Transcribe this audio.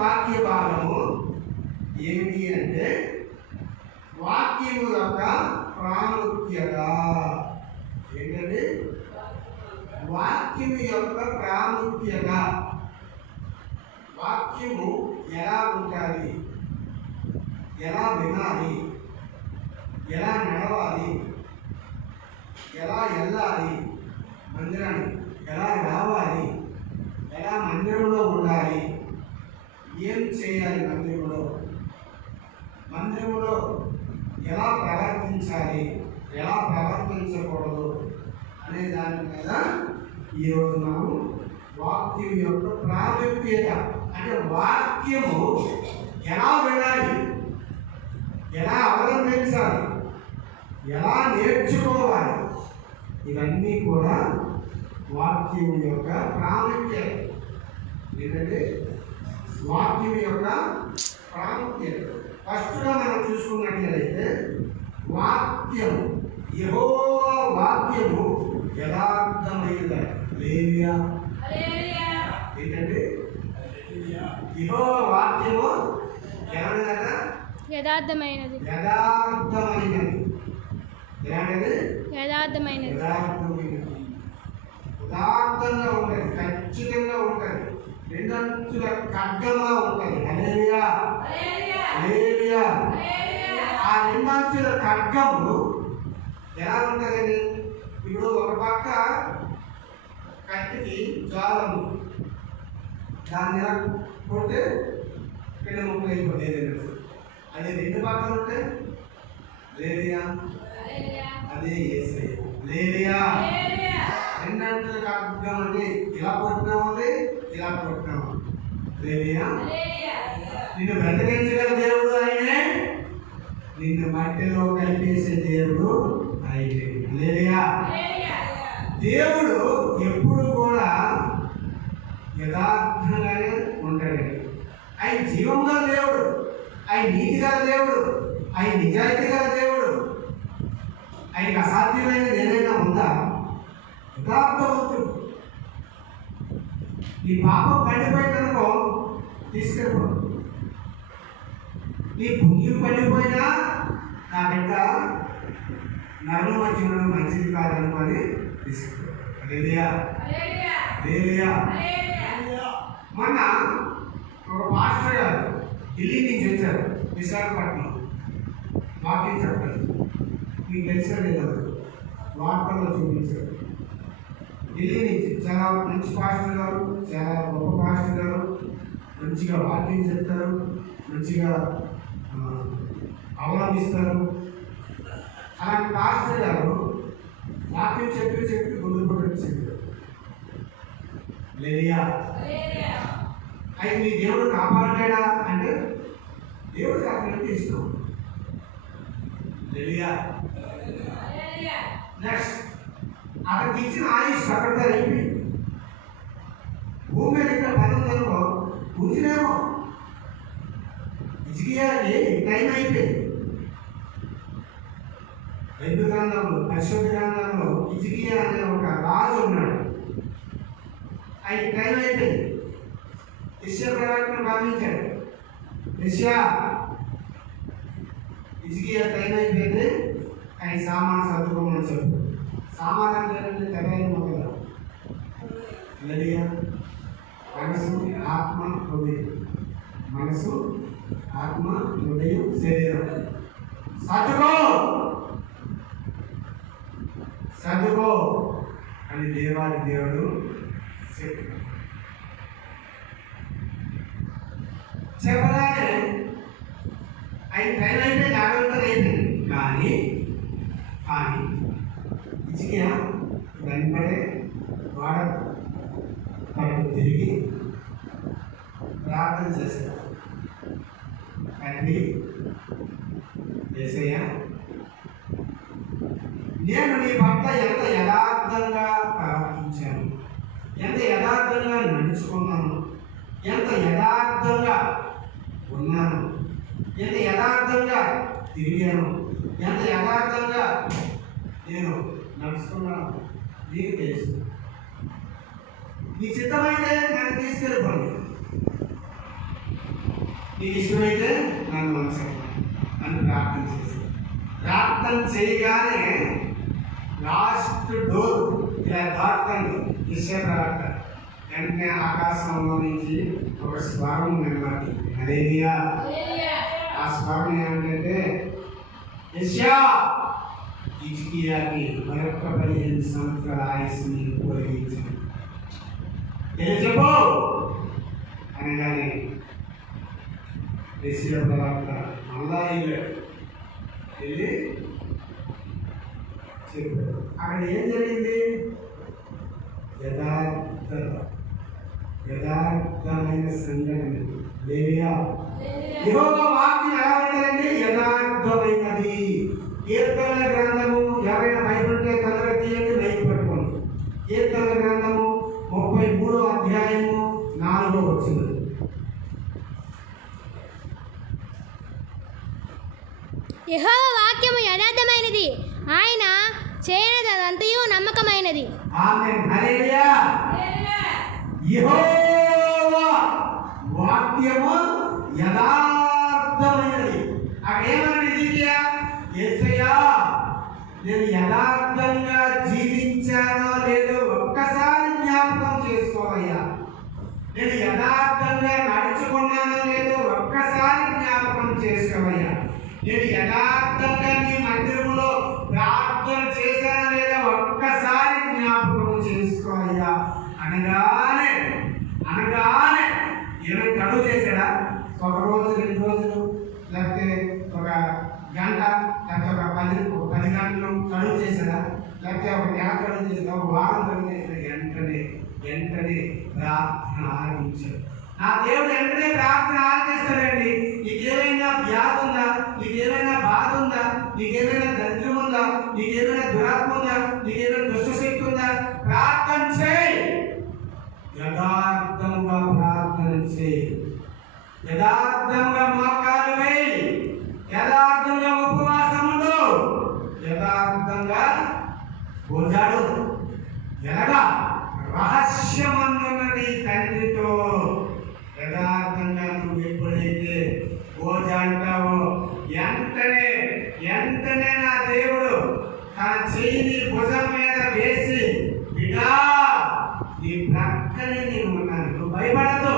వాక్య భాగము ఏమిటి అంటే వాక్యము యొక్క ప్రాముఖ్యత. ఏంటంటే వాక్యము యొక్క ప్రాముఖ్యత. వాక్యము ఎలా ఉండాలి, ఎలా వినాలి, ఎలా నడవాలి, ఎలా వెళ్ళాలి, మందిరాన్ని ఎలా రావాలి, ఎలా మందిరంలో ఉండాలి, ఏం చేయాలి, మందిరంలో ఎలా ప్రవర్తించాలి, ఎలా ప్రవర్తించకూడదు అనే దాని మీద ఈరోజు మనం వాక్యం యొక్క ప్రాముఖ్యత అంటే వాక్యము ఎలా వినాలి, ఎలా అవలంబించాలి, ఎలా నేర్చుకోవాలి, ఇవన్నీ కూడా వాక్యం యొక్క ప్రాముఖ్యత. ఏంటంటే వాక్యం యొక్క ప్రాముఖ్యత. ఫస్ట్గా మనం చూసుకున్నట్లయితే వాక్యము, యెహోవా వాక్యము యథార్థమైనది. హల్లెలూయా. ఏంటంటే యెహోవా వాక్యము యథార్థమైనది. యథార్థంగా ఉంటుంది, ఖచ్చితంగా ఉంటుంది, రెండంచుల ఖడ్గంగా ఉంటుంది. హల్లెలూయా. హల్లెలూయా. ఆ రెండంచుల ఖడ్గము ఎలా ఉంటుందండి? ఇప్పుడు ఒక పక్క కత్తికి జాలం, దాన్ని ఎలా కొడితే కింద ముక్కలు అయిపోతుంది. అదే రెండు పక్కలు ఉంటే హల్లెలూయా, అదే యేసయ్య. హల్లెలూయా. రెండంచుల ఖడ్గం అంటే ఇలా కొట్టినా ఉంది, ఇలా కొట్టినా ఉంది. హల్లెలూయా. నిన్ను బ్రతికించగల దేవుడు ఆయనే, నిన్ను మట్టిలో కలిపేసే దేవుడు ఆయనే. హల్లెలూయా. దేవుడు ఎప్పుడు కూడా యథార్థంగానే ఉంటాడండి. ఆయన జీవం గల దేవుడు, ఆయన నీతి గల దేవుడు, ఆయన నిజాయితీ గల దేవుడు. ఆయనకి అసాధ్యమైనది ఏదైనా ఉందా? యథార్థవంతుడు. నీ పాపం పండిపోయిందనుకో తీసుకెళ్ళిపో. నీ పుణ్యం పండిపోయినా నా బిడ్డ నరుల మధ్య ఉండడం మంచిది కాదనుకొని తీసుకెళ్ళిపో. హల్లెలూయా. హల్లెలూయా. మొన్న ఒక పాస్టర్ గారు ఢిల్లీ నుంచి వచ్చారు విశాఖపట్నం వాకింగ్ చెప్పారు. మీకు తెలిసా లేదా? వార్తల్లో చూపించారు. ఢిల్లీ నుంచి చాలా మంచి పాస్టర్ గారు, చాలా గొప్ప పాస్టర్ గారు, మంచిగా వాకింగ్ చెప్తారు, మంచిగా అవలంబిస్తారు. అలాంటి పాస్టర్ గారు వాకింగ్ చెప్పి గుండె పట్టుకు చెప్పారు. హల్లెలూయా. అయితే మీ దేవుడు కాపాడలేడా అంటే దేవుడు కాపాడంటే ఇష్టం. హల్లెలూయా. నెక్స్ట్ అతనికి ఇచ్చిన ఆయుష్ అక్కడితో అయిపోయింది. భూమి మీద ఇక్కడ పని ఉందనుకో కూర్చునేమో. హిజ్కియాకి టైం అయిపోయింది. 2 గ్రంథంలో పరిశుద్ధ గ్రంథంలో హిజ్కియా అనే ఒక రాజు ఉన్నాడు. ఆయన టైం అయిపోయింది. యెషయా ప్రవక్తను భావించాడు. యెషయా హిజ్కియా టైం అయిపోయింది, ఆయన సామాను సర్దుకోమని చెప్పు. సామాన్యం జరిగిన తెరవైన మొదలు. హల్లెలూయా. మనసు, ఆత్మ, హృదయం. మనసు, ఆత్మ, హృదయం, శరీరం సర్దుకో అని దేవాది దేవుడు చెప్పగానే ఆయన టైం అయిపోయి జాగ్రత్తగా అయిపోయింది. కానీ హిజ్కియా వెంబడే వాడ తనకు తిరిగి ప్రార్థన చేశాడు. తండ్రి యేసయ్యా, నేను నీ పట్ల ఎంత యథార్థంగా ప్రవర్తించాను, ఎంత యథార్థంగా నడుచుకున్నాను, ఎంత యథార్థంగా ఉన్నాను, ఎంత యథార్థంగా తిరిగాను, ఎంత యథార్థంగా నేను నడుచుకున్నాను నీకు తెలుసు. నీ చిత్తమైతే నన్ను తీసుకెళ్ళిపోండి, నీకు ఇష్టమైతే నన్ను మనసు అని ప్రార్థన చేసి ప్రార్థన చేయగానే లాస్ట్ డోర్ ఇలా దాటుతాను విషయ ప్రవర్త వెంటనే ఆకాశంలో నుంచి ఒక స్వరం వినబడి హల్లెలూయా. ఆ స్వరం ఏమిటంటే యెషయా హిజ్కియాకి మరొక 15 సంవత్సరాల ఆయుష్ని పొడిగించాడు. చెప్పు అనగానే యెషయా ప్రవక్త మళ్ళా వెళ్ళి చెప్పాడు. అక్కడ ఏం జరిగింది? యథార్థమైన సంఘటన. యెహోవా వాక్యం ఎలా ఉంటుందండి? యథార్థమైనది. కీర్తనల గ్రంథము ఎవరైనా భయపడితే తొందరగా తీయండి, లైక్ పట్టుకోండి. కీర్తనల గ్రంథము 33వ అధ్యాయము 4వ వచనం. యెహోవా వాక్యము యథార్థమైనది, ఆయన చేయనదంతయు నమ్మకమైనది. ఆమేన్. హల్లెలూయా. యెహోవా వాక్యము యథార్థమైనది. అక్కడ ఏమన్నాడు హిజ్కియా? యేసయ్యా నేను యథార్థంగా జీవించానో లేదో ఒక్కసారి జ్ఞాపకం చేసుకోవయ్యా. నేను యథార్థంగా నడుచుకున్నానో లేదో ఒక్కసారి జ్ఞాపకం చేసుకోవయ్యా. నేను యథార్థంగా నీ మందిరంలో ప్రార్థన చేశానో లేదో ఒక్కసారి జ్ఞాపకం చేసుకోవయ్యా అనగానే ఏమైనా గడువు చేశాడా? ఒక రోజు 2 రోజులు లేకపోతే ఒక గంట లేకపోతే ఒక 10 గంటలు గడువు చేశాడా? లేకపోతే ఒక నెల గడువు చేశాడా? ఒక వారం గడువు చేశాడా? వెంటనే ప్రార్థన ఆరంభించాడు. నా దేవుడు వెంటనే ప్రార్థన ఆరంభిస్తాడండి. నీకేమైనా వ్యాధి ఉందా? నీకేమైనా బాధ ఉందా? నీకేమైనా దరిద్రం ఉందా? నీకేమైనా దురాత్మ ఉందా? నీకేమైనా దుష్టశక్తి ఉందా? ప్రార్థన చేయి. యథార్థంగా ప్రార్థన చేయి. యథార్థంగా మోకాలు వేయి. యథార్థంగా ఉపవాసములు. యథార్థంగా భోజాడు. ఎలాగా? రహస్యమందున్నది తండ్రితో. యథార్థంగా నువ్వు ఎప్పుడైతే భోజాంటావో వెంటనే నా దేవుడు తన చెయ్యి భుజం మీద వేసి బిడ్డా నీ ప్రక్కనే నేను ఉన్నాను, నువ్వు భయపడద్దు